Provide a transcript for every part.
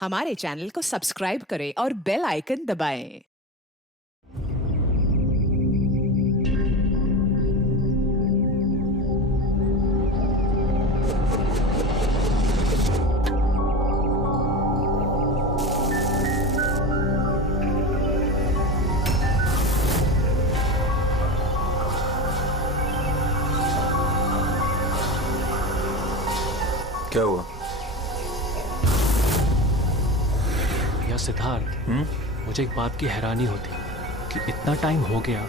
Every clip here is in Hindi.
हमारे चैनल को सब्सक्राइब करें और बेल आइकन दबाएं। क्या हुआ? यार सिद्धार्थ, मुझे एक बात की हैरानी होती कि इतना टाइम हो गया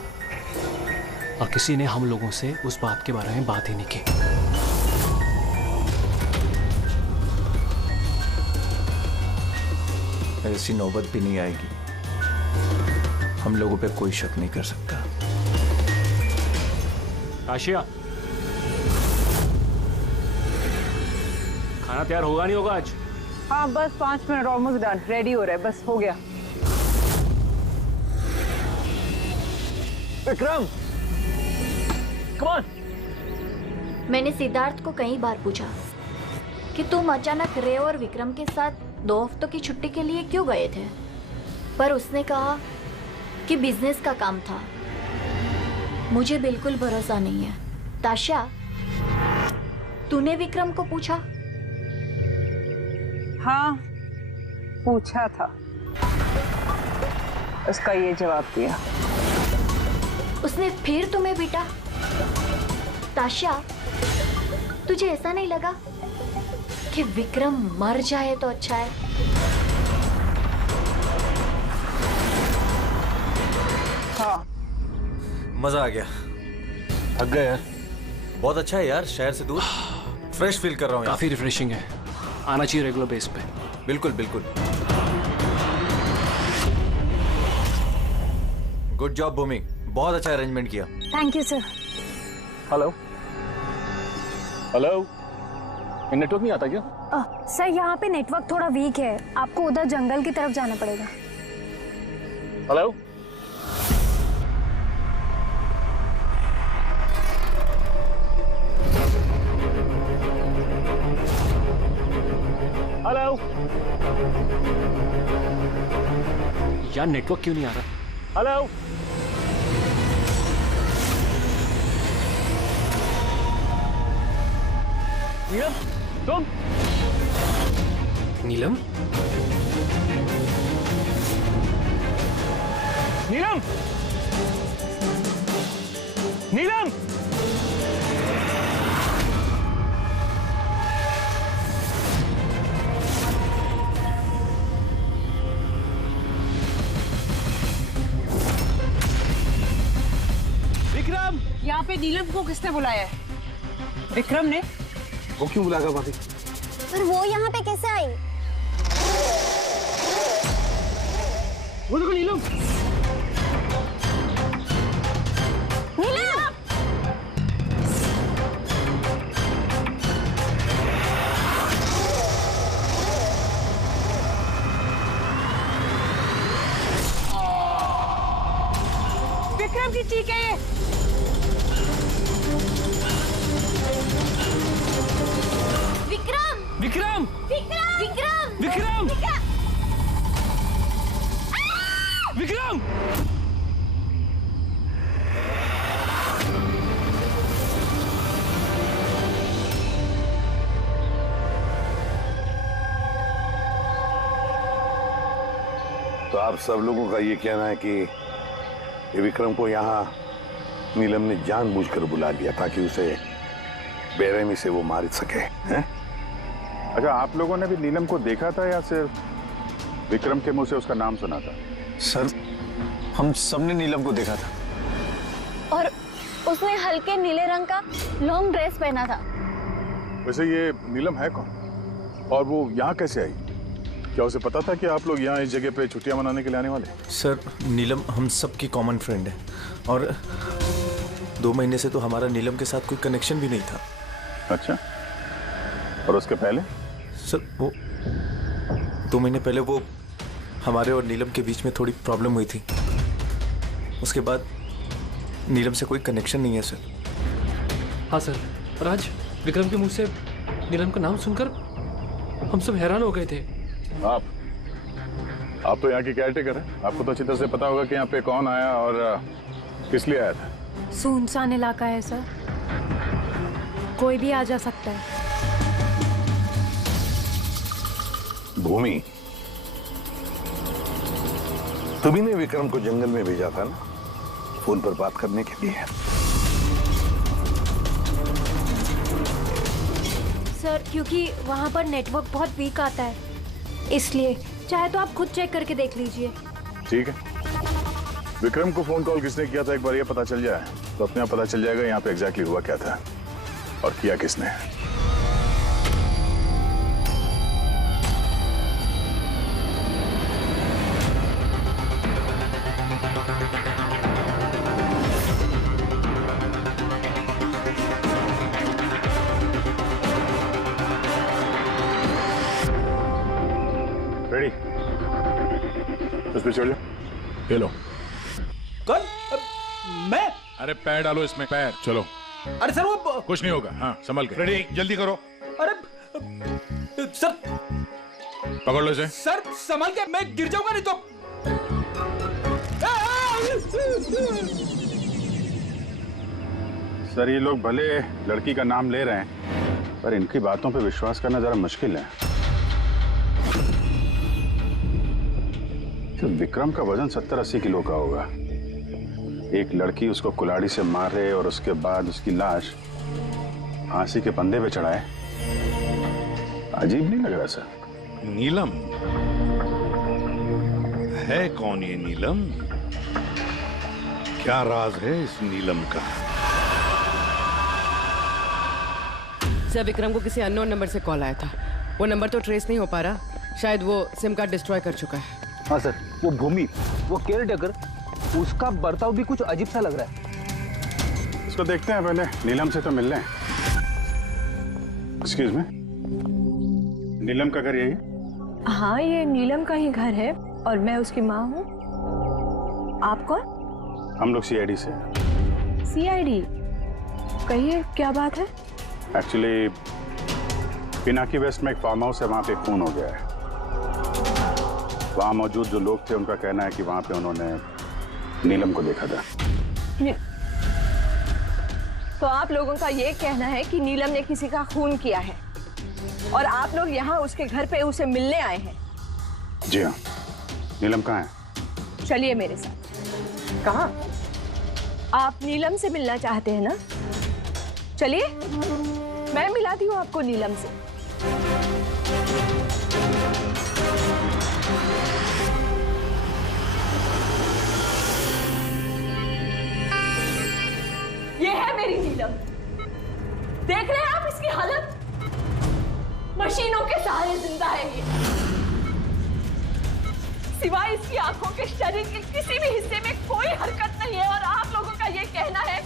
और किसी ने हम लोगों से उस बात के बारे में बात ही नहीं की। ऐसी नौबत भी नहीं आएगी। हम लोगों पे कोई शक नहीं कर सकता। आशिया, खाना तैयार होगा नहीं होगा आज? हाँ बस 5 मिनट, ऑलमोस्ट डन, रेडी हो रहा है, बस हो गया। Vikram, come on. मैंने सिद्धार्थ को कई बार पूछा कि तुम अचानक रे और विक्रम के साथ 2 हफ्तों की छुट्टी के लिए क्यों गए थे, पर उसने कहा कि बिजनेस का काम था। मुझे बिल्कुल भरोसा नहीं है। ताशा, तूने विक्रम को पूछा? हाँ पूछा था, उसका ये जवाब दिया। उसने फिर तुम्हें पीटा? ताशा, तुझे ऐसा नहीं लगा कि विक्रम मर जाए तो अच्छा है? हाँ मजा आ गया। थक गए यार। बहुत अच्छा है यार, शहर से दूर फ्रेश फील कर रहा हूँ। काफी रिफ्रेशिंग है, आना चाहिए रेगुलर बेस पे। बिल्कुल बिल्कुल। गुड जॉब भूमि, बहुत अच्छा अरेंजमेंट किया। Thank you sir. Hello hello, network नहीं आता क्या? सर यहाँ पे नेटवर्क थोड़ा वीक है, आपको उधर जंगल की तरफ जाना पड़ेगा। हेलो, हेलो यार, नेटवर्क क्यों नहीं आ रहा? हेलो, नीलम, तुम? नीलम, नीलम, नीलम, विक्रम। यहाँ पे नीलम को किसने बुलाया है? विक्रम ने। वो क्यों बुलाएगा भाभी? पर वो यहाँ पे कैसे आई? वो देखो नीलम। नीलम! विक्रम की चीख है ये। विक्रम! विक्रम, विक्रम! विक्रम! विक्रम, विक्रम। तो आप सब लोगों का ये कहना है कि ये विक्रम को यहाँ नीलम ने जानबूझकर बुला लिया ताकि उसे बेरहमी से वो मार सके, हैं? अच्छा, आप लोगों ने भी नीलम को देखा था या सिर्फ विक्रम के मुंह से उसका नाम सुना था? सर, हम सबने नीलम को देखा था। और उसने हल्के नीले रंग का लॉन्ग ड्रेस पहना था। वैसे ये नीलम है कौन और वो यहाँ कैसे आई? क्या उसे पता था कि आप लोग यहाँ इस जगह पे छुट्टियां मनाने के लिए आने वाले? सर, नीलम हम सबकी कॉमन फ्रेंड है और 2 महीने से तो हमारा नीलम के साथ कोई कनेक्शन भी नहीं था। अच्छा, और उसके पहले? सर, वो 2 महीने पहले वो हमारे और नीलम के बीच में थोड़ी प्रॉब्लम हुई थी। उसके बाद नीलम से कोई कनेक्शन नहीं है सर। हाँ सर, राज, विक्रम के मुंह से नीलम का नाम सुनकर हम सब हैरान हो गए थे। आप आप तो यहाँ की केयरटेकर हैं, आपको तो अच्छी तरह से पता होगा कि यहाँ पे कौन आया और किस लिए आया था। सुनसान इलाका है सर, कोई भी आ जा सकता है। भूमि, तुम्ही ने विक्रम को जंगल में भेजा था ना, फोन पर बात करने के लिए। सर क्योंकि वहाँ पर नेटवर्क बहुत वीक आता है, इसलिए। चाहे तो आप खुद चेक करके देख लीजिए। ठीक है, विक्रम को फोन कॉल किसने किया था एक बार ये पता चल जाए तो अपने आप पता चल जाएगा यहाँ पे एग्जैक्टली हुआ क्या था और किया किसने। रेडी, उस पे चढ़ जाओ। ये लो। कौन? मैं? अरे पैर डालो इसमें, पैर। चलो। अरे सर वो कुछ नहीं होगा। हाँ, संभल के। रेडी, जल्दी करो। अरे सर, पकड़ लो इसे। सर संभाल के, मैं गिर जाऊंगा नहीं तो। सर ये लोग भले लड़की का नाम ले रहे हैं पर इनकी बातों पे विश्वास करना जरा मुश्किल है। तो विक्रम का वजन 70-80 किलो का होगा। एक लड़की उसको कुल्हाड़ी से मारे और उसके बाद उसकी लाश फांसी के फंदे पे चढ़ाए, अजीब नहीं लग रहा सर? नीलम है कौन ये नीलम? क्या राज है इस नीलम का? सर विक्रम को किसी अननोन नंबर से कॉल आया था। वो नंबर तो ट्रेस नहीं हो पा रहा, शायद वो सिम कार्ड डिस्ट्रॉय कर चुका है। हाँ सर, वो भूमि, वो केयरटेकर, उसका बर्ताव भी कुछ अजीब सा लग रहा है। इसको देखते हैं पहले, नीलम से तो मिल लें। एक्सक्यूज मी, नीलम का घर यही है? हाँ, ये नीलम का ही घर है और मैं उसकी माँ हूँ। आप कौन? हम लोग सीआईडी से। सीआईडी? कहिए क्या बात है? एक्चुअली पिनाकी वेस्ट में एक फार्म हाउस है, वहाँ पे खून हो गया है। वहाँ मौजूद जो लोग थे उनका कहना है कि वहाँ पे उन्होंने नीलम को देखा था। तो आप लोगों का ये कहना है कि नीलम ने किसी का खून किया है और आप लोग यहाँ उसके घर पे उसे मिलने आए हैं? जी हाँ। नीलम कहाँ है? चलिए मेरे साथ। कहाँ? आप नीलम से मिलना चाहते हैं ना? चलिए, मैं मिलाती हूँ आपको नीलम से। ये है मेरी नीलम। देख रहे हैं आप इसकी हालत? मशीनों के सहारे जिंदा है ये। सिवाय इसकी आंखों के शरीर के किसी भी हिस्से में कोई हरकत नहीं है और आप लोगों का ये कहना है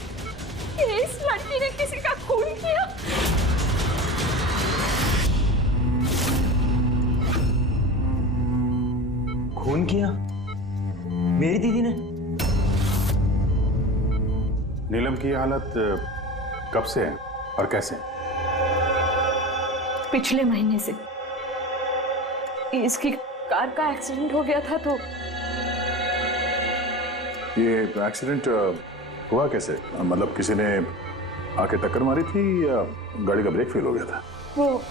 कि इस लड़की ने किसी का खून किया। खून किया? मेरी दीदी ने? नीलम की हालत कब से है और कैसे? पिछले महीने से। इसकी कार का एक्सीडेंट हो गया था। तो ये एक्सीडेंट हुआ कैसे? मतलब किसी ने आके टक्कर मारी थी या गाड़ी का ब्रेक फेल हो गया था? वो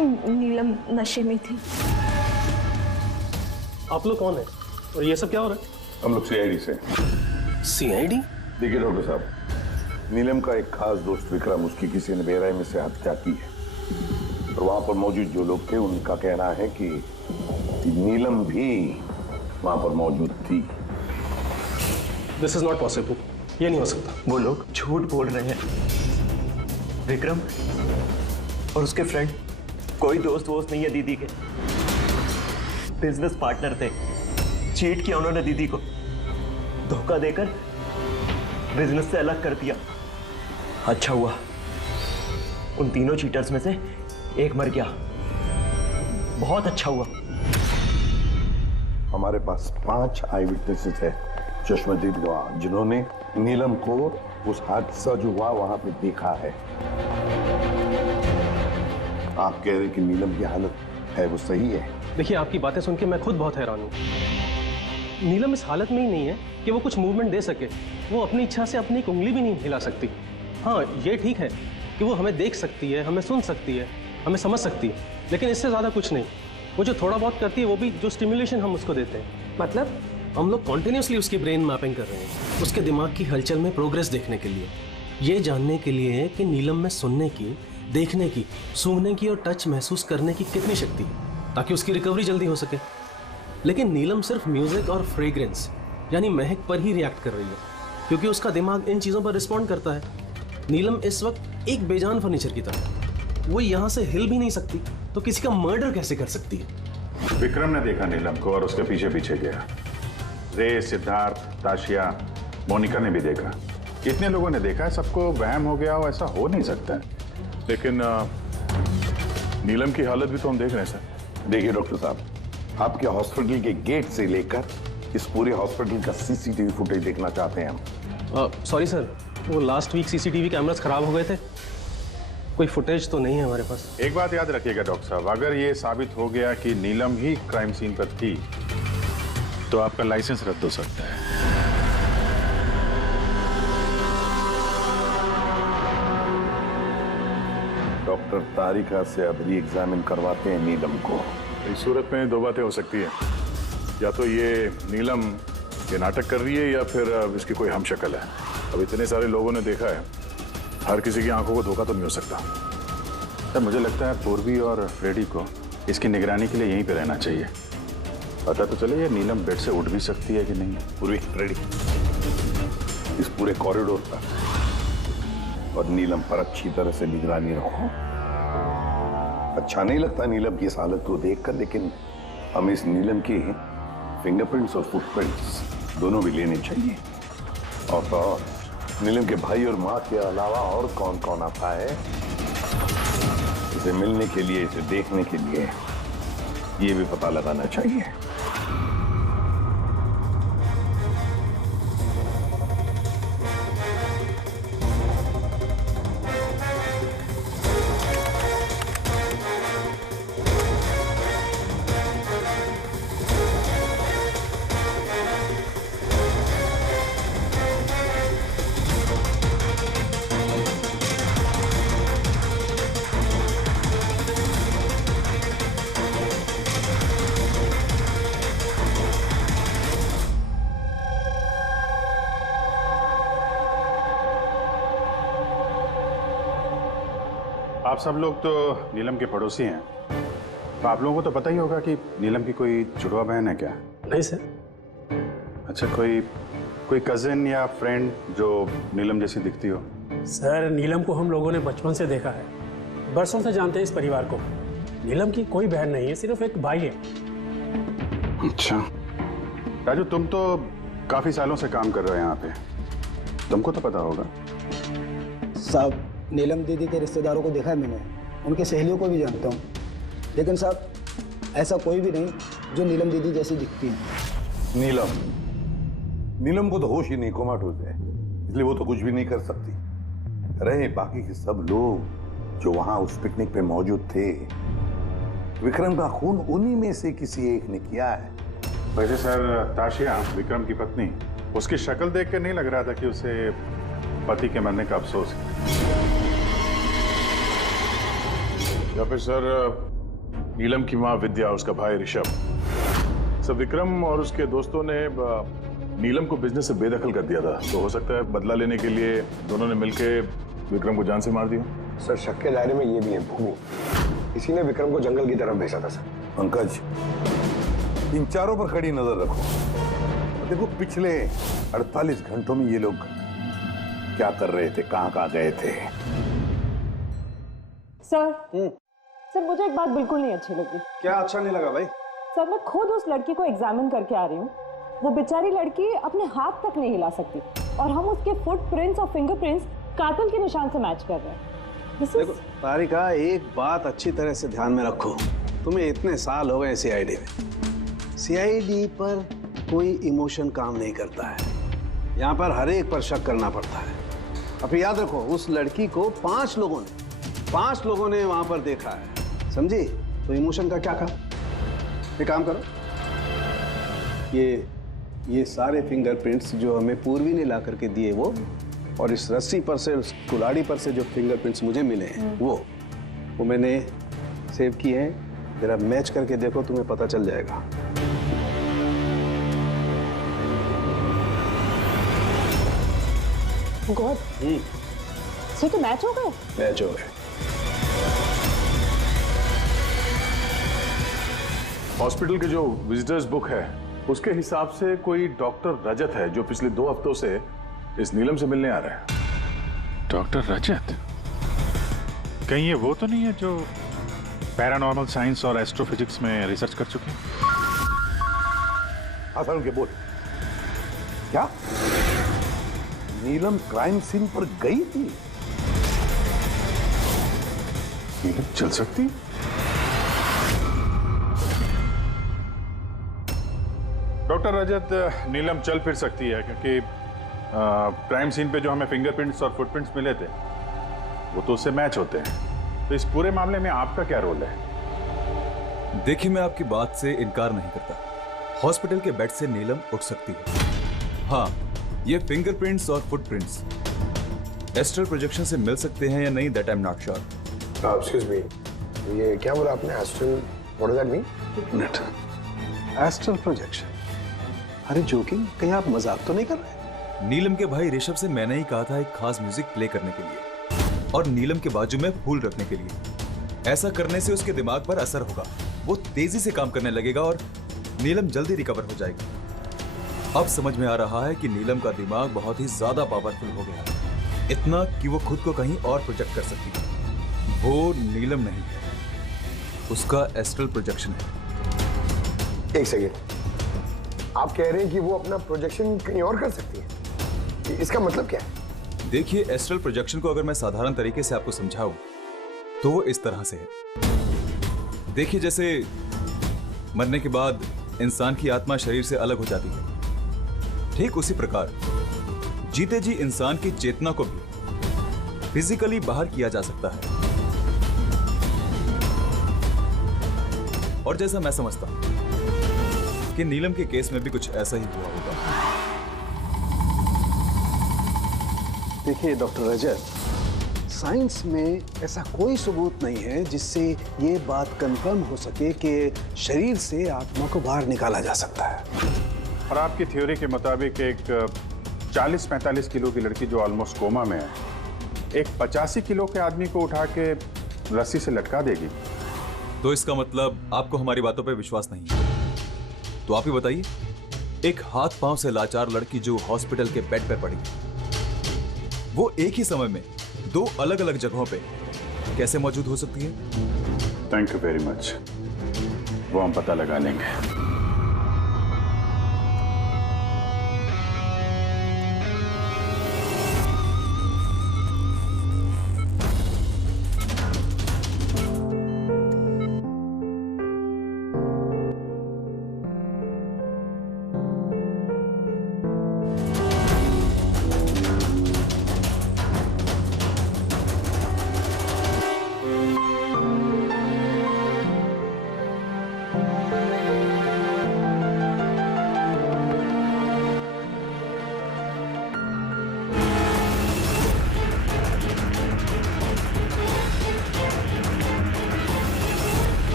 नीलम नशे में थी। आप लोग कौन है और ये सब क्या हो रहा है? हम लोग सीआईडी से। सीआईडी? देखिए डॉक्टर साहब, नीलम का एक खास दोस्त विक्रम, उसकी किसी ने बेरहमी से हत्या की है और वहां पर मौजूद जो लोग थे उनका कहना है कि नीलम भी वहां पर मौजूद थी। दिस इज नॉट पॉसिबल, ये नहीं हो सकता। वो लोग झूठ बोल रहे हैं। विक्रम और उसके फ्रेंड कोई दोस्त वोस्त नहीं है दीदी के, बिजनेस पार्टनर थे। चीट किया उन्होंने दीदी को, धोखा देकर बिजनेस से अलग कर दिया। अच्छा हुआ उन तीनों चीटर्स में से एक मर गया, बहुत अच्छा हुआ। हमारे पास 5 आई विटनेसेस है, चश्मदीद गवाह, जिन्होंने नीलम को उस हादसा जो हुआ वहां पे देखा है। आप कह रहे हैं कि नीलम की हालत है वो सही है? देखिए, आपकी बातें सुन के मैं खुद बहुत हैरान हूँ। नीलम इस हालत में ही नहीं है कि वो कुछ मूवमेंट दे सके। वो अपनी इच्छा से अपनी एक उंगली भी नहीं हिला सकती। हाँ, ये ठीक है कि वो हमें देख सकती है, हमें सुन सकती है, हमें समझ सकती है, लेकिन इससे ज़्यादा कुछ नहीं। वो जो थोड़ा बहुत करती है वो भी जो स्टिमुलेशन हम उसको देते हैं। मतलब हम लोग कॉन्टिन्यूसली उसकी ब्रेन मैपिंग कर रहे हैं, उसके दिमाग की हलचल में प्रोग्रेस देखने के लिए, ये जानने के लिए कि नीलम में सुनने की, देखने की, सूंघने की और टच महसूस करने की कितनी शक्ति है, ताकि उसकी रिकवरी जल्दी हो सके। लेकिन नीलम सिर्फ म्यूजिक और फ्रेग्रेंस यानी महक पर ही रिएक्ट कर रही है, क्योंकि उसका दिमाग इन चीज़ों पर रिस्पॉन्ड करता है। नीलम इस वक्त एक बेजान फर्नीचर की तरह, वो यहाँ से हिल भी नहीं सकती, तो किसी का मर्डर कैसे कर सकती है? विक्रम ने देखा नीलम को और उसके पीछे पीछे गया। रे, सिद्धार्थ, ताशिया, मोनिका ने भी देखा। कितने लोगों ने देखा है? सबको वहम हो गया हो, ऐसा हो नहीं सकता है। लेकिन नीलम की हालत भी तो हम देख रहे हैं सर। देखिए डॉक्टर साहब, आपके हॉस्पिटल के गेट से लेकर इस पूरे हॉस्पिटल का सीसीटीवी फुटेज देखना चाहते हैं हम। सॉरी सर, वो लास्ट वीक सीसीटीवी कैमरास खराब हो गए थे, कोई फुटेज तो नहीं है हमारे पास। एक बात याद रखिएगा डॉक्टर साहब, अगर ये साबित हो गया कि नीलम ही क्राइम सीन पर थी तो आपका लाइसेंस रद्द हो सकता है। डॉक्टर तारिका से अब री एग्जामिन करवाते हैं नीलम को। इस सूरत में दो बातें हो सकती है, या तो ये नीलम ये नाटक कर रही है या फिर इसकी कोई हमशक्ल है। अब इतने सारे लोगों ने देखा है, हर किसी की आंखों को धोखा तो नहीं हो सकता। सर मुझे लगता है पूर्वी और फ्रेडी को इसकी निगरानी के लिए यहीं पे रहना चाहिए। पता तो चले ये नीलम बेड से उठ भी सकती है कि नहीं। पूर्वी, फ्रेडी, इस पूरे कॉरिडोर पर और नीलम पर अच्छी तरह से निगरानी रखो। अच्छा नहीं लगता नीलम की इस हालत को देखकर, लेकिन हमें इस नीलम की फिंगरप्रिंट्स और फुटप्रिंट्स दोनों भी लेने चाहिए। और तो और नीलम के भाई और माँ के अलावा और कौन कौन आता है इसे मिलने के लिए, इसे देखने के लिए, ये भी पता लगाना चाहिए। आप सब लोग तो नीलम के पड़ोसी हैं, तो आप लोगों को तो पता ही होगा कि नीलम की कोई जुड़वा बहन है क्या? नहीं सर। अच्छा, कोई कजिन या फ्रेंड जो नीलम जैसी दिखती हो? सर, नीलम को हम लोगों ने बचपन से देखा है, बरसों से जानते हैं इस परिवार को। नीलम की कोई बहन नहीं है, सिर्फ एक भाई है। अच्छा राजू, तुम तो काफी सालों से काम कर रहे हो यहाँ पे, तुमको तो पता होगा। साहब, नीलम दीदी के रिश्तेदारों को देखा है मैंने, उनकी सहेलियों को भी जानता हूँ, लेकिन साहब ऐसा कोई भी नहीं जो नीलम दीदी जैसी दिखती है। नीलम को तो होश ही नहीं, कोमाटोज है, इसलिए वो तो कुछ भी नहीं कर सकती। रहे बाकी के सब लोग जो वहां उस पिकनिक पे मौजूद थे, विक्रम का खून उन्हीं में से किसी एक ने किया है। वैसे सर, ताशिया विक्रम की पत्नी, उसकी शक्ल देख के नहीं लग रहा था कि उसे पति के मरने का अफसोस है। या फिर सर, नीलम की माँ विद्या, उसका भाई ऋषभ, सब विक्रम और उसके दोस्तों ने नीलम को बिजनेस से बेदखल कर दिया था, तो हो सकता है बदला लेने के लिए दोनों ने मिलकर विक्रम को जान से मार दिया। सर, शक के दायरे में ये भी है भूमि, इसी ने विक्रम को जंगल की तरफ भेजा था सर। पंकज, इन चारों पर कड़ी नजर रखो। देखो पिछले 48 घंटों में ये लोग क्या कर रहे थे, कहाँ गए थे। सर, मुझे एक बात बिल्कुल नहीं अच्छी लगी। क्या अच्छा नहीं लगा भाई? सर, मैं खुद उस लड़की को एग्जामिन करके आ रही हूँ, वो बेचारी लड़की अपने हाथ तक नहीं हिला सकती, और हम उसके फुटप्रिंट्स और फिंगरप्रिंट्स कातिल के निशान से मैच कर रहे हैं। देखो तारिका, एक बात अच्छी तरह से ध्यान में रखो, तुम्हें इतने साल हो गए सीआईडी में, सीआईडी पर कोई इमोशन काम नहीं करता है, यहाँ पर हर एक पर शक करना पड़ता है। अब याद रखो, उस लड़की को 5 लोगों ने वहां पर देखा है, समझी? तो इमोशन का क्या काम? एक काम करो, ये सारे फिंगरप्रिंट्स जो हमें पूर्वी ने ला करके दिए वो, और इस रस्सी पर से, उस कुल्हाड़ी पर से जो फिंगरप्रिंट्स मुझे मिले हैं वो मैंने सेव किए हैं। जरा मैच करके देखो, तुम्हें पता चल जाएगा। गॉड, सो तो मैच हो गए? मैच हो गए। हॉस्पिटल के जो विजिटर्स बुक है उसके हिसाब से कोई डॉक्टर रजत है जो पिछले 2 हफ्तों से इस नीलम से मिलने आ रहा है। डॉक्टर रजत? कहीं ये वो तो नहीं है जो पैरानॉर्मल साइंस और एस्ट्रोफिजिक्स में रिसर्च कर चुके हैं? आसान के बोल, क्या नीलम क्राइम सीन पर गई थी? नीलम चल सकती? डॉक्टर रजत, नीलम चल फिर सकती है क्योंकि क्राइम सीन पे जो हमें फिंगरप्रिंट्स और फुटप्रिंट्स मिले थे वो तो उससे मैच होते हैं। तो इस पूरे मामले में आपका क्या रोल है? देखिए, मैं आपकी बात से इनकार नहीं करता। हॉस्पिटल के बेड से नीलम उठ सकती है। हाँ, ये फिंगरप्रिंट्स और फुटप्रिंट्स एस्ट्रल प्रोजेक्शन से मिल सकते हैं या नहीं, that I am not sure. Excuse me, ये क्या बोला आपने? Astral, what does that mean? Astral projection? अरे जोकिंग, कहीं आप मजाक तो नहीं कर रहे? नीलम के भाई ऋषभ से मैंने ही कहा था एक खास म्यूजिक प्ले करने के लिए और नीलम के बाजू में फूल रखने के लिए। ऐसा करने से उसके दिमाग पर असर होगा, वो तेजी से काम करने लगेगा और नीलम जल्दी रिकवर हो जाएगी। अब समझ में आ रहा है कि नीलम का दिमाग बहुत ही ज्यादा पावरफुल हो गया है, इतना कि वो खुद को कहीं और प्रोजेक्ट कर सकती है। वो नीलम नहीं है, उसका एस्ट्रल प्रोजेक्शन है। एक सेकेंड, आप कह रहे हैं कि वो अपना प्रोजेक्शन कहीं और कर सकती है? इसका मतलब क्या है? देखिए, एस्ट्रल प्रोजेक्शन को अगर मैं साधारण तरीके से आपको समझाऊं तो वो इस तरह से है। देखिए, जैसे मरने के बाद इंसान की आत्मा शरीर से अलग हो जाती है, ठीक उसी प्रकार जीते जी इंसान की चेतना को भी फिजिकली बाहर किया जा सकता है। और जैसा मैं समझता हूं कि नीलम के केस में भी कुछ ऐसा ही हुआ होगा। देखिए डॉक्टर रजत, साइंस में ऐसा कोई सबूत नहीं है जिससे ये बात कंफर्म हो सके कि शरीर से आत्मा को बाहर निकाला जा सकता है। और आपकी थ्योरी के मुताबिक एक 40-45 किलो की लड़की जो ऑलमोस्ट कोमा में है, एक 85 किलो के आदमी को उठा के रस्सी से लटका देगी। तो इसका मतलब आपको हमारी बातों पर विश्वास नहीं है? तो आप ही बताइए, एक हाथ पांव से लाचार लड़की जो हॉस्पिटल के बेड पर पड़ी, वो एक ही समय में 2 अलग अलग जगहों पे कैसे मौजूद हो सकती है? थैंक यू वेरी मच, वो हम पता लगा लेंगे।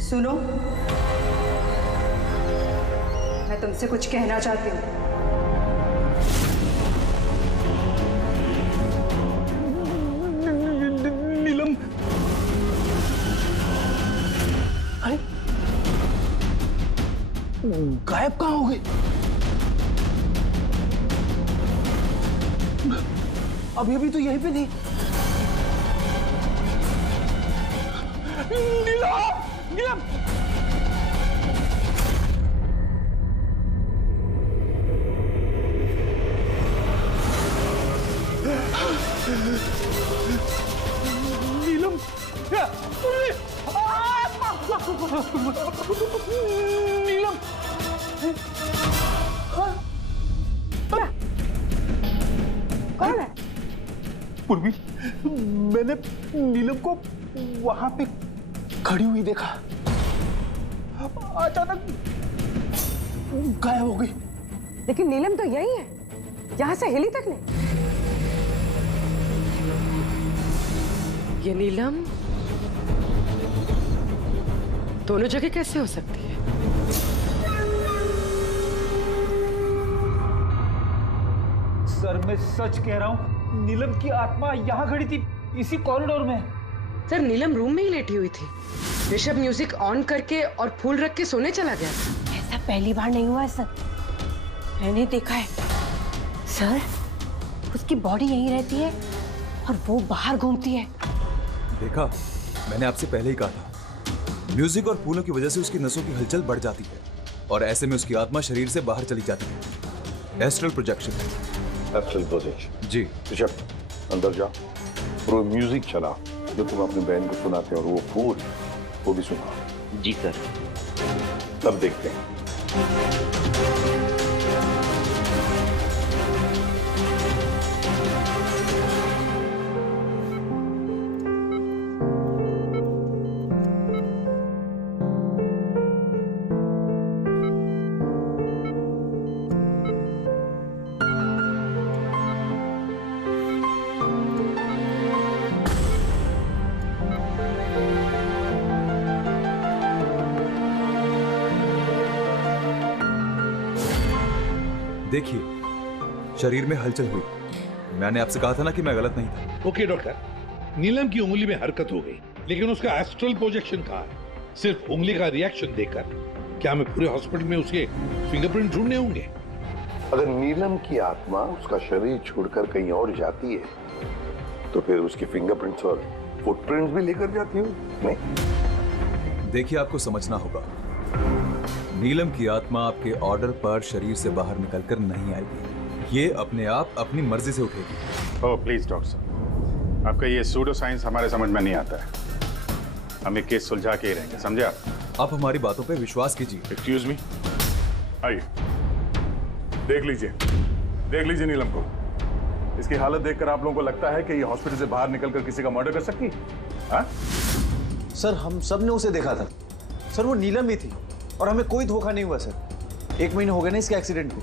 सुनो, मैं तुमसे कुछ कहना चाहती हूँ। नीलम, अरे गायब कहाँ हो गई? अभी अभी तो यहीं पे थी। नीलम, नीलम, नीलम, नीलम, पूर्वी, मैंने नीलम को वहां पे खड़ी हुई देखा, अचानक गायब हो गई। लेकिन नीलम तो यही है, यहाँ से हिली तक नहीं। ये नीलम दोनों जगह कैसे हो सकती है? सर मैं सच कह रहा हूँ, नीलम की आत्मा यहाँ खड़ी थी, इसी कॉरिडोर में। सर नीलम रूम में ही लेटी हुई थी। ऋषभ म्यूजिक ऑन करके और फूल रख के सोने चला गया था। ऐसा पहली बार नहीं हुआ है सर, मैंने देखा है सर। उसकी बॉडी यहीं रहती है और वो बाहर घूमती है। देखा, मैंने आपसे पहले ही कहा था, म्यूजिक और फूलों की वजह से उसकी नसों की हलचल बढ़ जाती है और ऐसे में उसकी आत्मा शरीर से बाहर चली जाती है। Astral projection. Astral projection. जी। ऋषभ, अंदर जाओ और वो म्यूजिक चला जो तुम अपनी बहन को सुनाते हो, और वो फूल वो भी सुनाओ। जी सर। तब देखते हैं। देखिए, शरीर में हलचल हुई। मैंने आपसे कहा था ना कि मैं गलत नहीं था। ओके डॉक्टर, नीलम की उंगली में हरकत हो गई, लेकिन उसका एस्ट्रल प्रोजेक्शन कहाँ है? सिर्फ उंगली का रिएक्शन देखकर क्या हमें पूरे हॉस्पिटल में उसके फिंगरप्रिंट ढूंढने होंगे? अगर नीलम की आत्मा उसका शरीर छोड़कर कहीं और जाती है तो फिर उसके फिंगरप्रिंट्स और फुटप्रिंट्स भी लेकर जाती हो? नहीं। देखिए, आपको समझना होगा, नीलम की आत्मा आपके ऑर्डर पर शरीर से बाहर निकलकर नहीं आएगी। ये अपने आप अपनी मर्जी से उठेगी। ओह प्लीज डॉक्टर साहब, आपका ये सूडो साइंस हमारे समझ में नहीं आता है। हम ये केस सुलझा के ही रहेंगे, समझे आप हमारी बातों पे विश्वास कीजिए। एक्सक्यूज मी, आइए देख लीजिए नीलम को। इसकी हालत देखकर आप लोगों को लगता है कि ये हॉस्पिटल से बाहर निकलकर किसी का मर्डर कर सकती है? हाँ? सर हम सब ने उसे देखा था सर, वो नीलम ही थी और हमें कोई धोखा नहीं हुआ सर। 1 महीने हो गए ना इसके एक्सीडेंट को।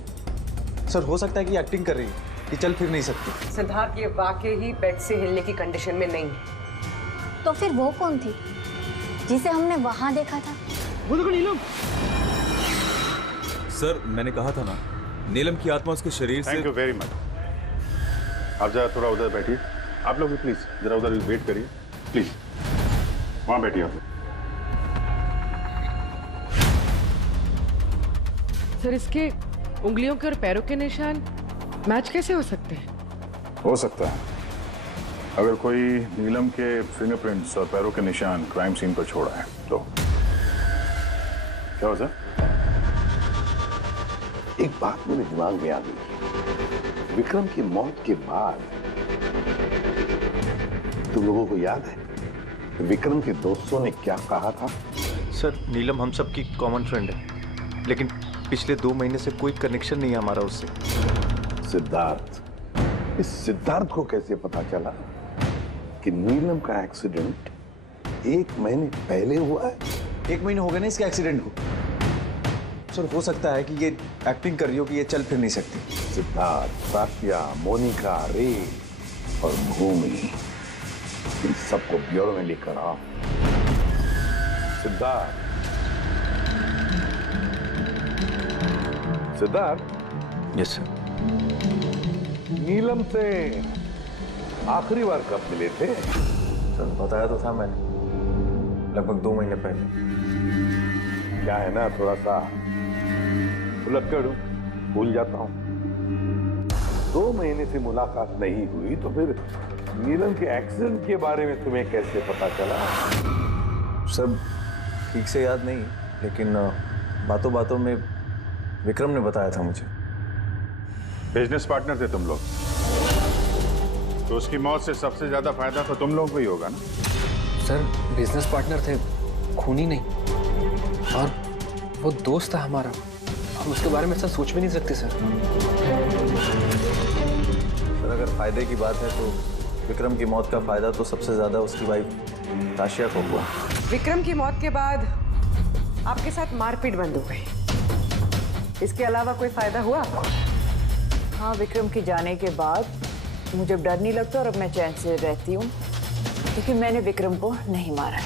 सर हो सकता है कि एक्टिंग कर रही है, कि चल फिर नहीं सकती। सिद्धार्थ ये वाकई ही बेड से हिलने की कंडीशन में नहीं है। तो फिर वो कौन थी जिसे हमने वहां देखा था? वो देखो नीलम। सर मैंने कहा था ना, नीलम की आत्मा उसके शरीर से। Thank you very much. आप जरा थोड़ा उधर बैठिए, आप लोग भी प्लीज जरा उधर वेट करिए, प्लीज वहां बैठिए आप लोग। सर इसके उंगलियों के और पैरों के निशान मैच कैसे हो सकते हैं? हो सकता है अगर कोई नीलम के फिंगरप्रिंट्स और पैरों के निशान क्राइम सीन पर छोड़ा है तो। क्या हो सर? एक बात मेरे दिमाग में आ गई। विक्रम की मौत के बाद तुम लोगों को याद है विक्रम के दोस्तों ने क्या कहा था? सर नीलम हम सबकी कॉमन फ्रेंड है, लेकिन पिछले 2 महीने से कोई कनेक्शन नहीं है हमारा उससे। सिद्धार्थ, इस सिद्धार्थ को कैसे पता चला कि नीलम का एक्सीडेंट 1 महीने पहले हुआ है? 1 महीने हो गए ना इसके एक्सीडेंट को। सर हो सकता है कि ये एक्टिंग कर रही हो कि ये चल फिर नहीं सकती। सिद्धार्थ, साफिया, मोनिका, रे और भूमि, इन सबको ब्यूरो में लेकर आओ। सिद्धार्थ, सिद्धार्थ। Yes sir. नीलम से आखिरी बार कब मिले थे? सर बताया तो था मैंने, लगभग 2 महीने पहले। क्या है ना, थोड़ा सा उलझकर भूल जाता हूं। 2 महीने से मुलाकात नहीं हुई तो फिर नीलम के एक्सीडेंट के बारे में तुम्हें कैसे पता चला? सर ठीक से याद नहीं, लेकिन बातों बातों में विक्रम ने बताया था मुझे। बिजनेस पार्टनर थे तुम लोग, तो उसकी मौत से सबसे ज्यादा फायदा तो तुम लोग को ही होगा ना? सर बिजनेस पार्टनर थे, खूनी नहीं। और वो दोस्त था हमारा, हम उसके बारे में ऐसा सोच भी नहीं सकते सर। सर अगर फायदे की बात है तो विक्रम की मौत का फायदा तो सबसे ज्यादा उसकी वाइफ ताशिया को हुआ। विक्रम की मौत के बाद आपके साथ मारपीट बंद हो गई, इसके अलावा कोई फायदा हुआ आपको? हाँ, विक्रम के जाने के बाद मुझे अब डर नहीं लगता और अब मैं चैन से रहती हूँ, लेकिन मैंने विक्रम को नहीं मारा है।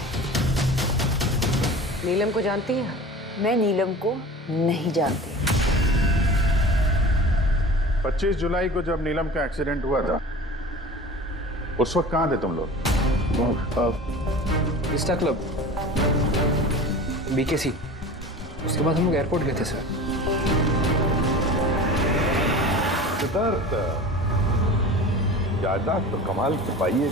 नीलम को जानती हैं? मैं नीलम को नहीं जानती। 25 जुलाई को जब नीलम का एक्सीडेंट हुआ था उस वक्त कहाँ थे तुम लोग? Vista club, BKC. उसके बाद हम लोग एयरपोर्ट गए थे सर। सिद्धार्थ, याददाश्त तो कमाल की पाई है।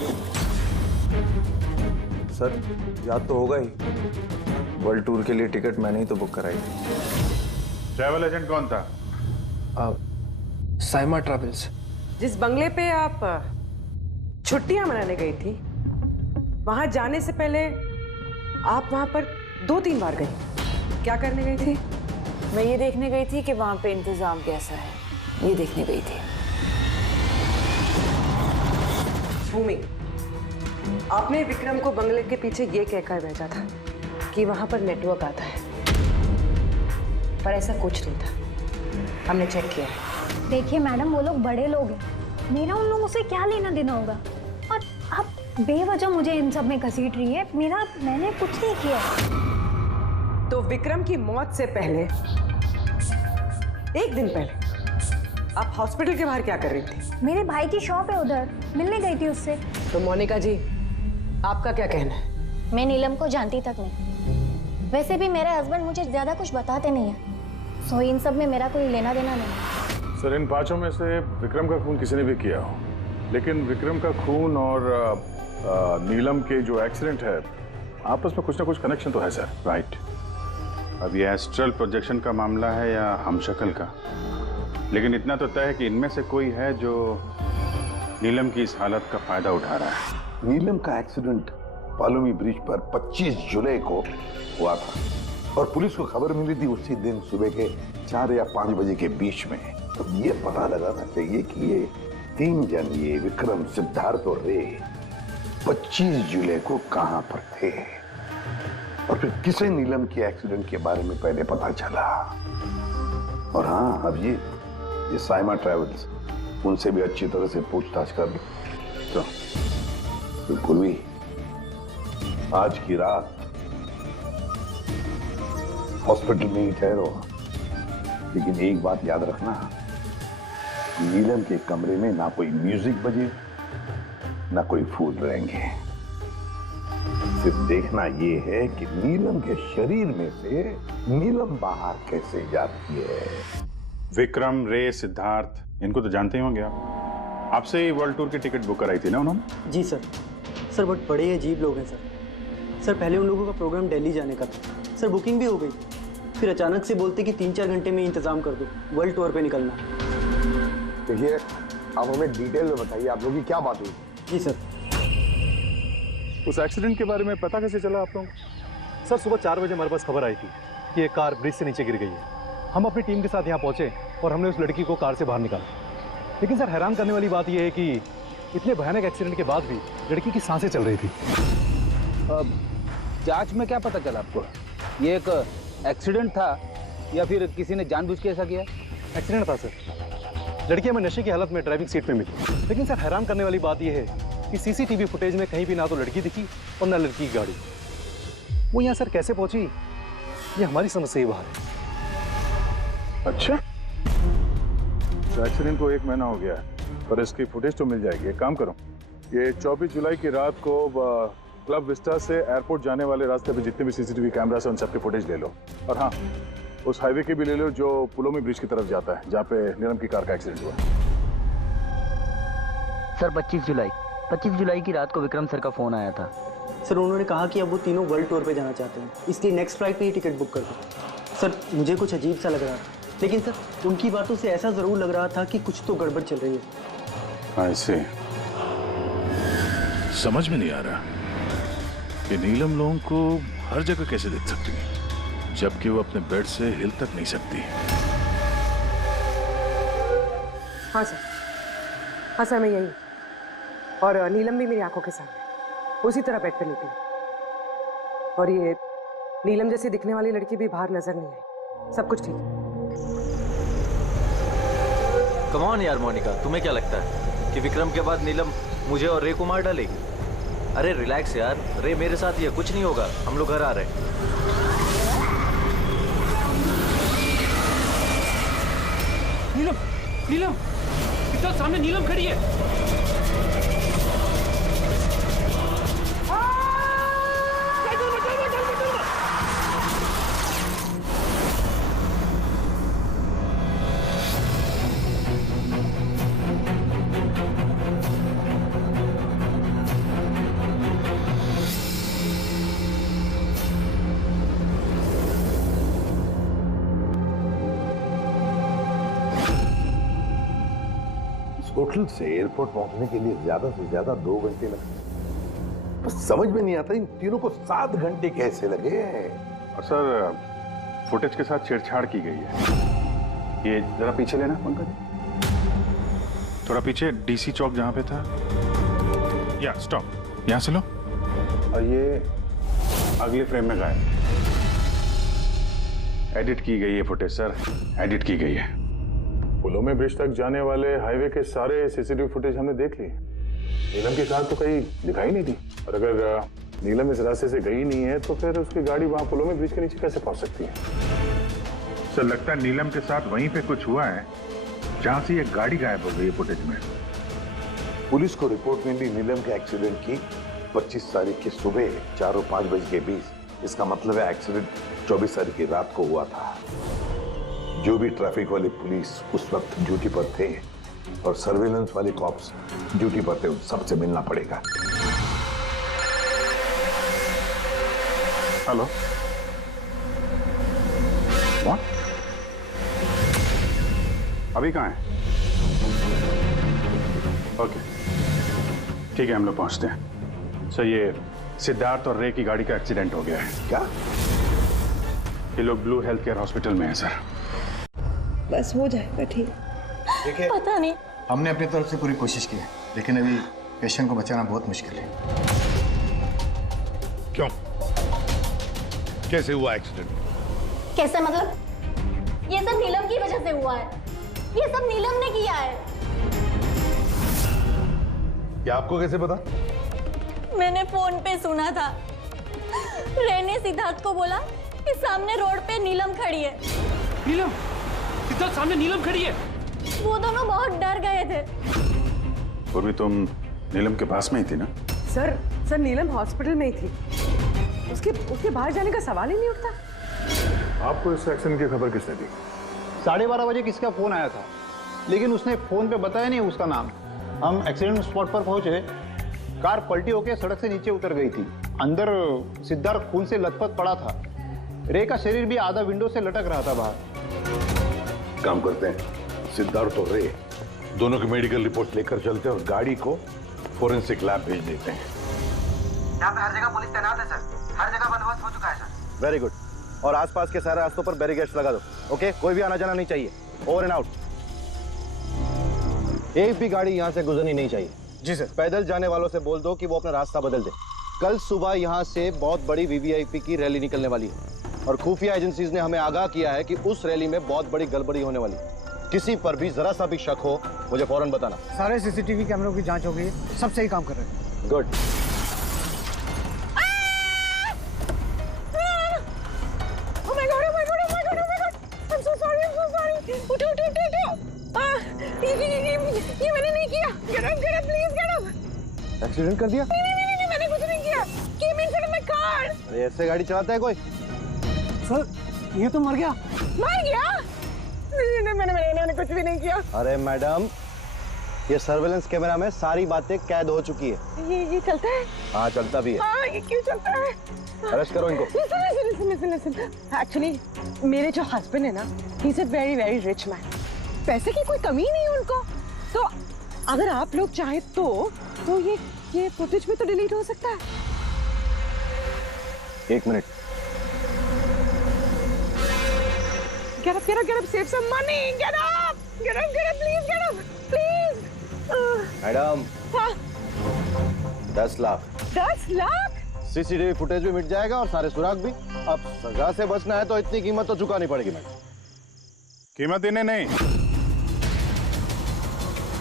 सर याद तो होगा ही, वर्ल्ड टूर के लिए टिकट मैंने ही तो बुक कराई थी। ट्रैवल एजेंट कौन था? साइमा ट्रैवल्स। जिस बंगले पे आप छुट्टियां मनाने गई थी, वहां जाने से पहले आप वहां पर 2-3 बार गई। क्या करने गई थी? मैं ये देखने गई थी कि वहां पे इंतजाम कैसा है, ये देखने गई थी। भूमि, आपने विक्रम को बंगले के पीछे ये कहकर भेजा था कि वहां पर नेटवर्क आता है, पर ऐसा कुछ नहीं था। हमने चेक किया है। देखिए मैडम, वो लोग बड़े लोग हैं, मेरा उन लोगों से क्या लेना देना होगा? और आप बेवजह मुझे इन सब में घसीट रही है। मैंने कुछ नहीं किया। तो विक्रम की मौत से पहले, एक दिन पहले, आप हॉस्पिटल के बाहर क्या कर रही थी? मेरे भाई की शॉप है, उधर मिलने गई थी उससे। तो मोनिका जी, आपका क्या कहना है? मैं नीलम को जानती तक नहीं। वैसे भी मेरे हस्बैंड मुझे ज्यादा कुछ बताते नहीं है, सो इन सब में मेरा कोई लेना देना नहीं। सर, इन 5 में से विक्रम का खून किसी ने भी किया हो, लेकिन विक्रम का खून और नीलम के जो एक्सीडेंट है, आपस में कुछ ना कुछ कनेक्शन तो है सर, राइट? अब ये एस्ट्रल प्रोजेक्शन का मामला है या हमशक्ल का, लेकिन इतना तो तय है कि इनमें से कोई है जो नीलम की इस हालत का फायदा उठा रहा है। नीलम का एक्सीडेंट पालोमी ब्रिज पर 25 जुलाई को हुआ था और पुलिस को खबर मिली थी उसी दिन सुबह के 4 या 5 बजे के बीच में। तो ये पता लगाना चाहिए कि ये 3 जन, ये विक्रम, सिद्धार्थ और रे, 25 जुलाई को कहां पर थे और फिर किसे नीलम के एक्सीडेंट के बारे में पहले पता चला। और हाँ, अब ये साइमा ट्रैवल्स, उनसे भी अच्छी तरह से पूछताछ कर लो। तो पूर्वी, आज की रात हॉस्पिटल में ही ठहरो, लेकिन एक बात याद रखना, नीलम के कमरे में ना कोई म्यूजिक बजे, ना कोई फूल रहेंगे। सिर्फ देखना ये है कि नीलम के शरीर में से नीलम बाहर कैसे जाती है। विक्रम, रे, सिद्धार्थ, इनको तो जानते ही होंगे आप। आपसे ही वर्ल्ड टूर की टिकट बुक कराई थी ना उन्होंने? जी सर। सर बहुत बड़े अजीब लोग हैं सर। सर पहले उन लोगों का प्रोग्राम दिल्ली जाने का था सर, बुकिंग भी हो गई, फिर अचानक से बोलते कि 3-4 घंटे में इंतजाम कर दो, वर्ल्ड टूर पे निकलना। देखिए, आप हमें डिटेल में बताइए, आप लोगों की क्या बात हुई? जी सर। उस एक्सीडेंट के बारे में पता कैसे चला आप लोगों को? सर सुबह 4 बजे हमारे पास खबर आई थी कि एक कार ब्रिज से नीचे गिर गई है। हम अपनी टीम के साथ यहाँ पहुँचे और हमने उस लड़की को कार से बाहर निकाला। लेकिन सर हैरान करने वाली बात यह है कि इतने भयानक एक्सीडेंट के बाद भी लड़की की सांसें चल रही थी। जांच में क्या पता चला आपको? ये एक एक्सीडेंट था या फिर किसी ने जानबूझ के ऐसा किया? एक्सीडेंट था सर। लड़की हमें नशे की हालत में ड्राइविंग सीट पे मिली। लेकिन सर हैरान करने वाली बात यह है कि सीसीटीवी फुटेज में कहीं भी ना तो लड़की दिखी और ना लड़की की गाड़ी। वो यहाँ सर कैसे पहुंची, ये हमारी समझ से ही बाहर है। अच्छा, तो एक्सीडेंट को 1 महीना हो गया है, पर इसकी फुटेज तो मिल जाएगी। एक काम करो, ये 24 जुलाई की रात को क्लब विस्टा से एयरपोर्ट जाने वाले रास्ते पे जितने भी सीसीटीवी कैमरा है उन सबके फुटेज ले लो। और हाँ, उस हाईवे के भी ले लो जो पुलोमी ब्रिज की तरफ जाता है, जहाँ पे नीलम की कार का एक्सीडेंट हुआ। सर 25 जुलाई की रात को विक्रम सर का फोन आया था। सर उन्होंने कहा कि अब वो तीनों वर्ल्ड टूर पे जाना चाहते हैं, इसलिए नेक्स्ट फ्लाइट पे ही टिकट बुक कर दो। सर मुझे कुछ अजीब सा लग रहा था, लेकिन सर उनकी बातों से ऐसा जरूर लग रहा था कि कुछ तो गड़बड़ चल रही है। ऐसे समझ में नहीं आ रहा कि नीलम लोगों को हर जगह कैसे देख सकती है, जबकि वो अपने बेड से हिल तक नहीं सकती। हाँ सर, मैं यही। और नीलम भी मेरी आंखों के सामने उसी तरह बेड पे लेटी है। और ये नीलम जैसी दिखने वाली लड़की भी बाहर नजर नहीं आई। सब कुछ ठीक है। कम ऑन यार मोनिका, तुम्हें क्या लगता है कि विक्रम के बाद नीलम मुझे और रे को मार डालेगी? अरे रिलैक्स यार, रे मेरे साथ ही है, कुछ नहीं होगा, हम लोग घर आ रहे हैं। नीलम, नीलम, इतना सामने नीलम खड़ी है। होटल से एयरपोर्ट पहुंचने के लिए ज्यादा से ज्यादा 2 घंटे लगते। बस समझ में नहीं आता इन तीनों को 7 घंटे कैसे लगे। और सर फुटेज के साथ छेड़छाड़ की गई है। ये जरा पीछे लेना पंकज, थोड़ा पीछे, डीसी चौक जहां पे था। या स्टॉप, यहां से लो। और ये अगले फ्रेम में गायब। एडिट की गई है फुटेज सर, एडिट की गई है। पुलों में ब्रिज तक जाने वाले हाईवे के सारे सीसीटीवी फुटेज हमने देख लिए। नीलम की कार तो कहीं दिखाई नहीं दी, और अगर नीलम इस रास्ते से गई नहीं है तो फिर उसकी गाड़ी वहां पुलों में ब्रिज के नीचे कैसे पहुंच सकती है? सर लगता है नीलम के साथ वहीं पे कुछ हुआ है जहां से ये गाड़ी गायब हो गई फुटेज में। पुलिस को रिपोर्ट मिली नीलम के एक्सीडेंट की 25 तारीख की सुबह 4 और 5 बजे के बीच। इसका मतलब है एक्सीडेंट 24 तारीख की रात को हुआ था। जो भी ट्रैफिक वाले पुलिस उस वक्त ड्यूटी पर थे और सर्वेलेंस वाले कॉप्स ड्यूटी पर थे, उन सबसे मिलना पड़ेगा। हेलो, कौन? अभी कहाँ है? ओके ठीक है, हम लोग पहुंचते हैं। सर ये सिद्धार्थ और रे की गाड़ी का एक्सीडेंट हो गया है। क्या? ये लोग ब्लू हेल्थ केयर हॉस्पिटल में है सर। बस हो जाएगा ठीक। देखिए, पता नहीं, हमने अपनी तरफ से पूरी कोशिश की है, लेकिन अभी पेशेंट को बचाना बहुत मुश्किल है। क्यों? कैसे हुआ एक्सीडेंट? कैसे मतलब? ये सब नीलम की वजह से हुआ है। ये सब नीलम ने किया है। क्या आपको कैसे पता? मैंने फोन पे सुना था। रे ने सिद्धार्थ को बोला कि सामने रोड पे नीलम खड़ी है। नीलम? सिद्धार्थ सामने नीलम खड़ी है? वो दोनों बहुत डर गए थे। और भी तुम नीलम के पास में ही थी ना? सर नीलम हॉस्पिटल में ही थी। उसके बाहर जाने का सवाल ही नहीं उठता। आपको इस एक्सीडेंट की खबर किसने दी? 12:30 बजे किसी का फोन आया था, लेकिन उसने फोन पे बताया नहीं उसका नाम। हम एक्सीडेंट स्पॉट पर पहुंचे, कार पलटी होकर सड़क से नीचे उतर गई थी। अंदर सिद्धार्थ खून से लथपथ पड़ा था। रे का शरीर भी आधा विंडो से लटक रहा था बाहर। काम करते हैं, सिद्धार्थ और रे दोनों की मेडिकल रिपोर्ट लेकर चलते हैं और गाड़ी को फोरेंसिक लैब भेज देते हैं। यहाँ पे हर जगह पुलिस तैनात है सर, हर जगह बंदोबस्त हो चुका है सर। Very good. और आसपास के सारे रास्तों पर बैरिकेड्स लगा दो। ओके, कोई भी आना जाना नहीं चाहिए। Over and out. एक भी गाड़ी यहाँ से गुजरनी नहीं चाहिए। जी सर। पैदल जाने वालों से बोल दो कि वो अपना रास्ता बदल दे। कल सुबह यहाँ से बहुत बड़ी वीवीआईपी की रैली निकलने वाली है और खुफिया एजेंसीज ने हमें आगाह किया है कि उस रैली में बहुत बड़ी गड़बड़ी होने वाली है। किसी पर भी जरा सा भी शक हो मुझे फौरन बताना। सारे सीसीटीवी कैमरों की जांच हो गई है, सब सही काम कर रहे हैं। गुड। ये मैंने नहीं किया। Get up, please get up. Accident कर दिया? नहीं, मैंने कुछ नहीं किया। Came in front of my car. अरे ऐसे गाड़ी चलाता है कोई? सर ये तो मर गया। मर गया? नहीं, मैंने कुछ भी नहीं किया। अरे मैडम, ये सर्वेलेंस कैमरा में सारी बातें कैद हो चुकी है। ये चलता है? हाँ चलता भी है। हाँ, ये क्यों चलता है? अरेस्ट करो इनको। Listen. Actually, मेरे जो हस्बैंड है ना, he's a very very rich man. पैसे की कोई कमी नहीं है उनको। तो अगर आप लोग चाहे तो ये फुटेज में तो डिलीट हो सकता है। 1 minute. Get up, save some money. Get up, please, get up, please. Madam, हाँ। 10 लाख। 10 लाख? सीसीटीवी फुटेज भी मिट जाएगा और सारे सुराग भी। अब सजा से बचना है तो इतनी कीमत तो चुकानी पड़ेगी मैडम। कीमत इन्हें नहीं,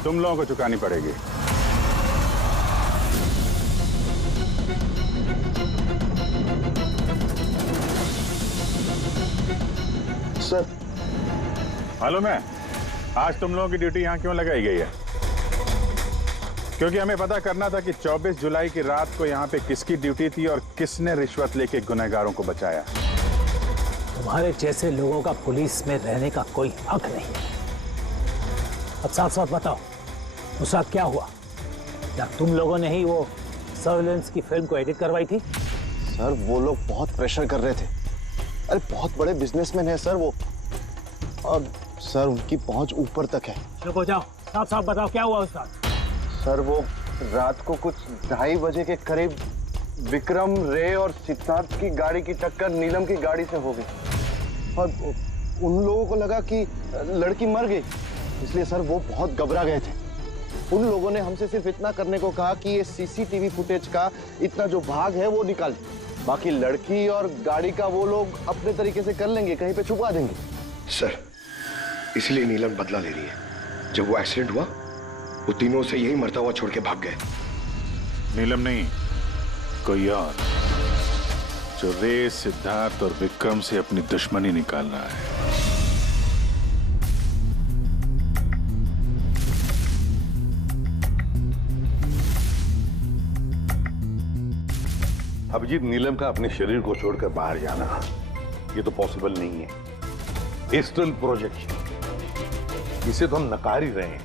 तुम लोगों को चुकानी पड़ेगी। सर मालूम है आज तुम लोगों की ड्यूटी यहां क्यों लगाई गई है? क्योंकि हमें पता करना था कि 24 जुलाई की रात को यहाँ पे किसकी ड्यूटी थी और किसने रिश्वत लेके गुनहगारों को बचाया। तुम्हारे जैसे लोगों का पुलिस में रहने का कोई हक नहीं। अब साफ साफ बताओ उस रात क्या हुआ? क्या तुम लोगों ने ही वो सर्विलेंस की फिल्म को एडिट करवाई थी? सर वो लोग बहुत प्रेशर कर रहे थे। अरे बहुत बड़े बिजनेसमैन है सर वो, और सर उनकी पहुंच ऊपर तक है। चुप हो जाओ, साफ साफ बताओ क्या हुआ उस रात? सर वो रात को कुछ 2:30 बजे के करीब विक्रम, रे और सिद्धार्थ की गाड़ी की टक्कर नीलम की गाड़ी से हो गई और उन लोगों को लगा कि लड़की मर गई, इसलिए सर वो बहुत घबरा गए थे। उन लोगों ने हमसे सिर्फ इतना करने को कहा कि ये सीसीटीवी फुटेज का इतना जो भाग है वो निकाल, बाकी लड़की और गाड़ी का वो लोग अपने तरीके से कर लेंगे, कहीं पे छुपा देंगे। सर इसलिए नीलम बदला ले रही है। जब वो एक्सीडेंट हुआ वो तीनों से यही मरता हुआ छोड़ के भाग गए। नीलम नहीं, कोई और जो रे, सिद्धार्थ और विक्रम से अपनी दुश्मनी निकाल रहा है। अभिजीत, नीलम का अपने शरीर को छोड़कर बाहर जाना ये तो पॉसिबल नहीं है। एस्ट्रल प्रोजेक्शन, इसे तो हम नकार ही रहे हैं।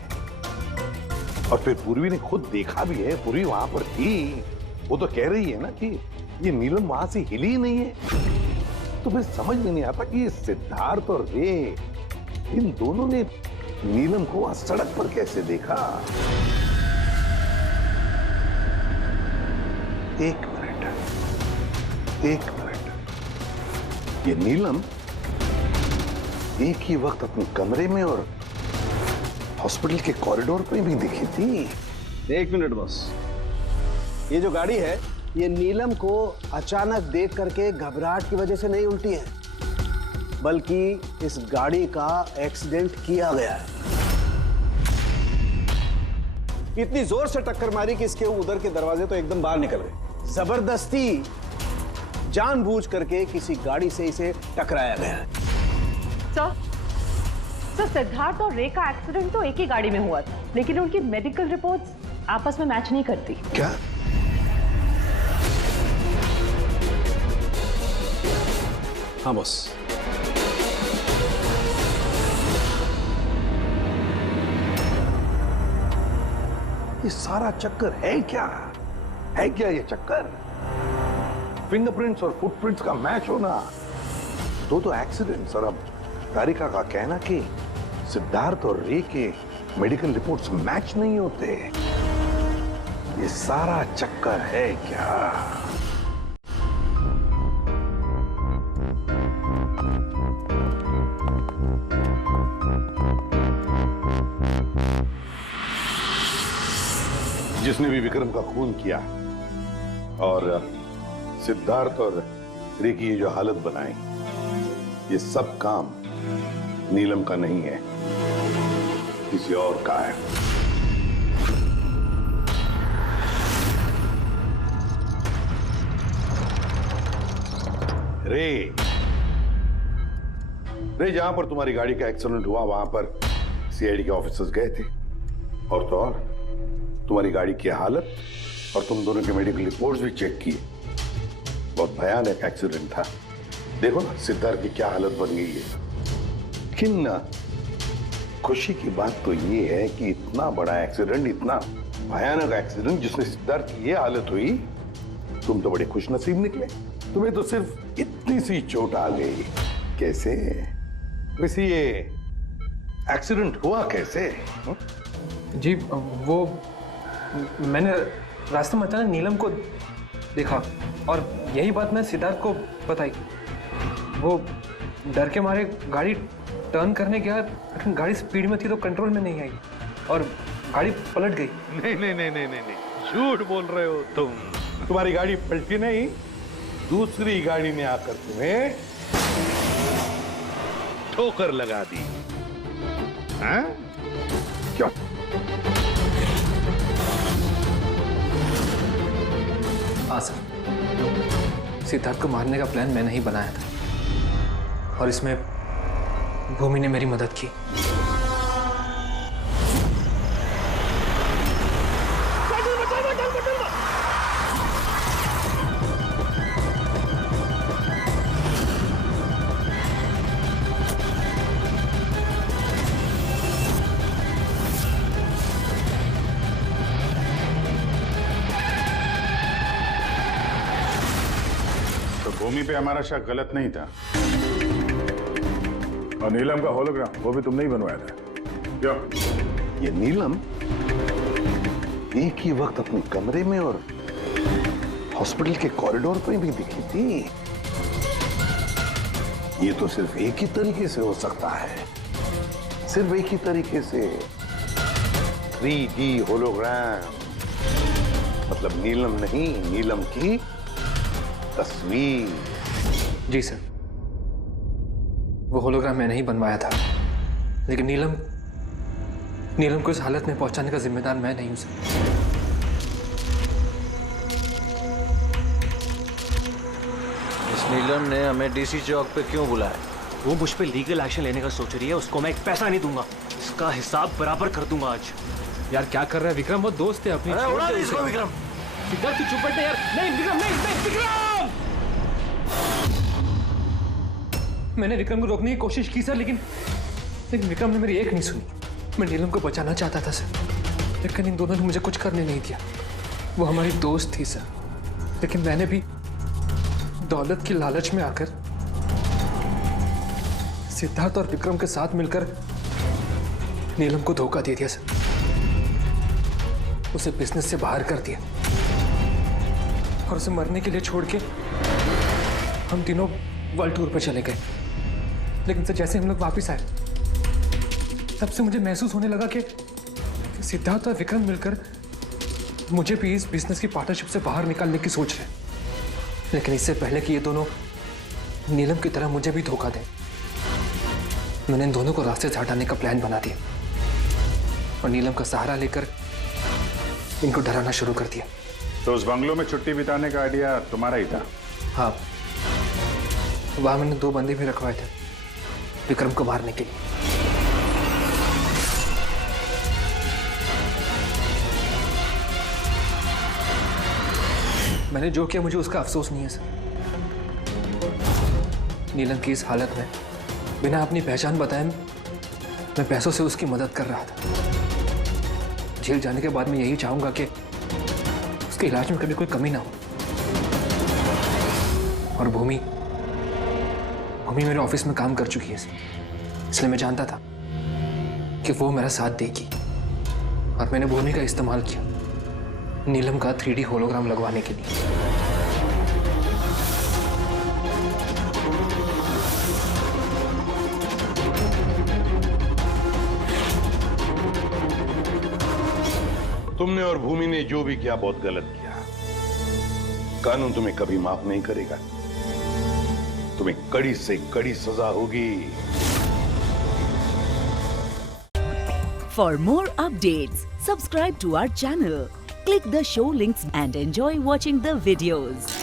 और फिर पूर्वी ने खुद देखा भी है, पूर्वी वहां पर थी, वो तो कह रही है ना कि ये नीलम वहां से हिली ही नहीं है। तो फिर समझ में नहीं आता कि ये सिद्धार्थ और रे, इन दोनों ने नीलम को वहां सड़क पर कैसे देखा। एक मिनट, ये नीलम एक ही वक्त अपने कमरे में और हॉस्पिटल के कॉरिडोर पे भी दिखी थी। 1 मिनट बस, ये जो गाड़ी है ये नीलम को अचानक देख करके घबराहट की वजह से नहीं उल्टी है, बल्कि इस गाड़ी का एक्सीडेंट किया गया है। इतनी जोर से टक्कर मारी कि इसके उधर के दरवाजे तो एकदम बाहर निकल गए। जबरदस्ती जानबूझ करके किसी गाड़ी से इसे टकराया गया है। सर सिद्धार्थ और रे का एक्सीडेंट तो एक ही गाड़ी में हुआ था, लेकिन उनकी मेडिकल रिपोर्ट्स आपस में मैच नहीं करती। क्या? हाँ बॉस। ये सारा चक्कर है क्या? है क्या ये चक्कर? फिंगरप्रिंट्स और फुटप्रिंट्स का मैच होना, दो एक्सीडेंट्स, और अब तारिका का कहना कि सिद्धार्थ और रे के मेडिकल रिपोर्ट्स मैच नहीं होते। ये सारा चक्कर है क्या? जिसने भी विक्रम का खून किया और सिद्धार्थ और रे की ये जो हालत बनाई, ये सब काम नीलम का नहीं है, किसी और का है। रे जहां पर तुम्हारी गाड़ी का एक्सीडेंट हुआ वहां पर सीआईडी के ऑफिसर्स गए थे, और तो और तुम्हारी गाड़ी की हालत और तुम दोनों के मेडिकल रिपोर्ट्स भी चेक किए। बहुत भयानक एक्सीडेंट था। देखो ना सिद्धार्थ की क्या हालत बन गई है। लेकिन खुशी की बात तो ये है कि इतना बड़ा एक्सीडेंट, इतना भयानक एक्सीडेंट जिसमें सिद्धार्थ की ये हालत हुई, तुम तो बड़े खुशनसीब निकले। तुम्हें तो सिर्फ इतनी सी चोट आ गई। कैसे? वैसे ये एक्सीडेंट हुआ कैसे? जी वो मैंने रास्ते में अचानक नीलम को देखा और यही बात मैं सिद्धार्थ को बताई। वो डर के मारे गाड़ी टर्न करने गया, गाड़ी स्पीड में थी तो कंट्रोल में नहीं आई और गाड़ी पलट गई। नहीं, झूठ बोल रहे हो तुम। तुम्हारी गाड़ी पलटी नहीं, दूसरी गाड़ी ने आकर तुम्हें ठोकर लगा दी। हाँ? क्यों? हाँ सर, सिद्धार्थ को मारने का प्लान मैंने ही बनाया था और इसमें भूमि ने मेरी मदद की। भूमि पे हमारा शक गलत नहीं था। और नीलम का होलोग्राम वो भी तुमने ही बनवाया था क्यों? ये नीलम एक ही वक्त अपने कमरे में और हॉस्पिटल के कॉरिडोर पर भी दिखी थी। ये तो सिर्फ एक ही तरीके से हो सकता है, सिर्फ एक ही तरीके से। 3D होलोग्राम मतलब नीलम नहीं, नीलम की तस्वीर। जी सर, वो होलोग्राम मैंने ही बनवाया था, लेकिन नीलम को इस हालत में पहुंचाने का जिम्मेदार मैं नहीं हूं सर। इस नीलम ने हमें डीसी चौक पे क्यों बुलाया? वो मुझ पे लीगल एक्शन लेने का सोच रही है, उसको मैं एक पैसा नहीं दूंगा, इसका हिसाब बराबर कर दूंगा आज। यार क्या कर रहा है विक्रम, वो दोस्त है अपनी। उड़ा दे इसको विक्रम। सिद्धार्थ तू चुप बैठ यार। नहीं विक्रम, नहीं विक्रम। मैंने विक्रम को रोकने की कोशिश की सर, लेकिन विक्रम ने मेरी एक नहीं सुनी। मैं नीलम को बचाना चाहता था सर, लेकिन इन दोनों ने मुझे कुछ करने नहीं दिया। वो हमारी दोस्त थी सर, लेकिन मैंने भी दौलत की लालच में आकर सिद्धार्थ और विक्रम के साथ मिलकर नीलम को धोखा दे दिया सर। उसे बिजनेस से बाहर कर दिया और उसे मरने के लिए छोड़ के हम तीनों वर्ल्ड टूर पर चले गए। लेकिन सर जैसे हम लोग वापस आए, तब से मुझे महसूस होने लगा कि सिद्धार्थ और विक्रम मिलकर मुझे भी इस बिजनेस की पार्टनरशिप से बाहर निकालने की सोच रहे। लेकिन इससे पहले कि ये दोनों नीलम की तरह मुझे भी धोखा दें, मैंने इन दोनों को रास्ते से हटाने का प्लान बना दिया और नीलम का सहारा लेकर इनको डराना शुरू कर दिया। तो उस बंगलों में छुट्टी बिताने का आइडिया तुम्हारा ही था? हाँ, वहां मैंने 2 बंदे भी रखवाए थे विक्रम को मारने के लिए। मैंने जो किया मुझे उसका अफसोस नहीं है सर। नीलम की इस हालत में बिना अपनी पहचान बताए मैं पैसों से उसकी मदद कर रहा था। जेल जाने के बाद मैं यही चाहूंगा कि उसके इलाज में कभी कोई कमी ना हो। और भूमि मेरे ऑफिस में काम कर चुकी है, इसलिए मैं जानता था कि वो मेरा साथ देगी और मैंने भूमि का इस्तेमाल किया नीलम का 3D होलोग्राम लगवाने के लिए। तुमने और भूमि ने जो भी किया बहुत गलत किया। कानून तुम्हें कभी माफ नहीं करेगा, तुम्हें कड़ी से कड़ी सजा होगी। For more updates, subscribe to our channel, click the show links and enjoy watching the videos.